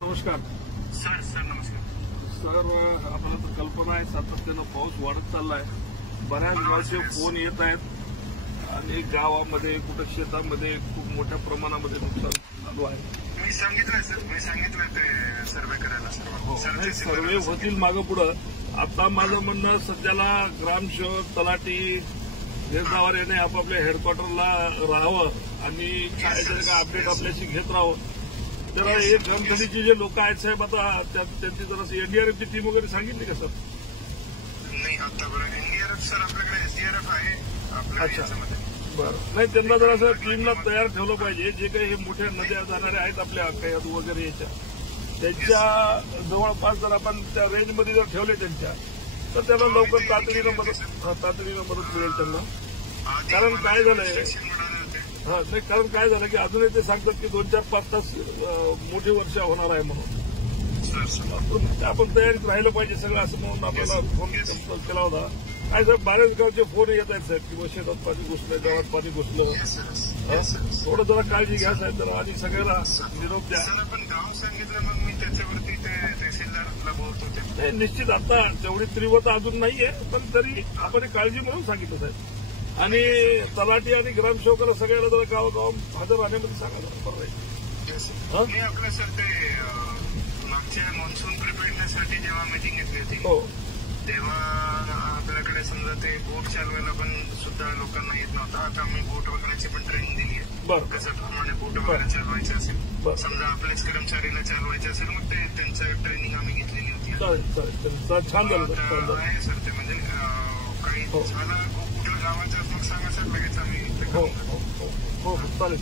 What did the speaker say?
नमस्कार सर नमस्कार सर. आपल्याला तर कल्पना आहे सातत्यानं पाऊस वाढत चाललाय. बऱ्याच गावचे फोन येत आहेत आणि गावामध्ये कुठं शेतामध्ये खूप मोठ्या प्रमाणामध्ये नुकसान चालू आहे. मी सांगितलं ते सर्वे करायला सर्वे होतील मागं पुढं. आता माझं म्हणणं सध्याला ग्रामसेवक तलाठी निर्धावर याने आपापल्या हेडक्वार्टरला राहावं आणि काय अपडेट आपल्याशी घेत राहावं. तर हे जमखंडीचे जे लोक आहेत साहेब आता त्यांची जरा एनडीआरएफची टीम वगैरे सांगितली का सर? नाही आतापर्यंत एनडीआरएफ सर आपल्याकडे एसडीआरएफ आहे आपल्या बरं. नाही त्यांना जर असं टीमला तयार ठेवलं पाहिजे. जे काही हे मोठ्या नद्या जाणाऱ्या आहेत आपल्या अक्कायात वगैरे याच्या त्यांच्या जवळपास जर आपण त्या रेंजमध्ये जर ठेवले त्यांच्या तर त्यांना लवकर तातडीनं मदत मिळेल त्यांना. कारण काय झालंय नाही कारण काय झालं की अजूनही ते सांगतात की 2-4-5 तास मोठी वर्षा होणार आहे म्हणून आपण तयारीत राहिलं पाहिजे सगळं असं म्हणून आपल्याला फोन केला होता. काय साहेब बऱ्याच गावचे फोन येत आहेत साहेब किंवा शेतात पाणी घुसलं गावात पाणी घुसलं. थोडं जरा काळजी घ्या साहेब जरा आणि सगळ्याला निरोप द्या. आपण गाव सांगितलं मग मी त्याच्यावरती ते तहसीलदारला बोलतो. नाही निश्चित आता तेवढी तीव्रता अजून नाहीये पण तरी आपण काळजी म्हणून सांगितलं साहेब. आणि तलाठी आणि ग्रामसेवकाला सगळ्याला जरा गावागाव हजर राहण्यामध्ये सांगायला बरं राहील. मी आपलं सर ते मागच्या मान्सून प्रिपेअरनेससाठी जेव्हा मीटिंग घेतली होती हो तेव्हा आपल्याकडे समजा ते बोट चालवायला पण सुद्धा लोकांना येत नव्हता. आता आम्ही बोट वगैरेची पण ट्रेनिंग दिली आहे. त्याच्याप्रमाणे बोट वगैरे चालवायचे असेल समजा आपल्याच कर्मचारीला चालवायचे असेल मग ते त्यांचं ट्रेनिंग आम्ही घेतलेली होती. चालेल छान झालं आहे सर ते म्हणजे काही झालं कुठल्या गावाचं मग सांगा सर लगेच आम्ही हो चालेल.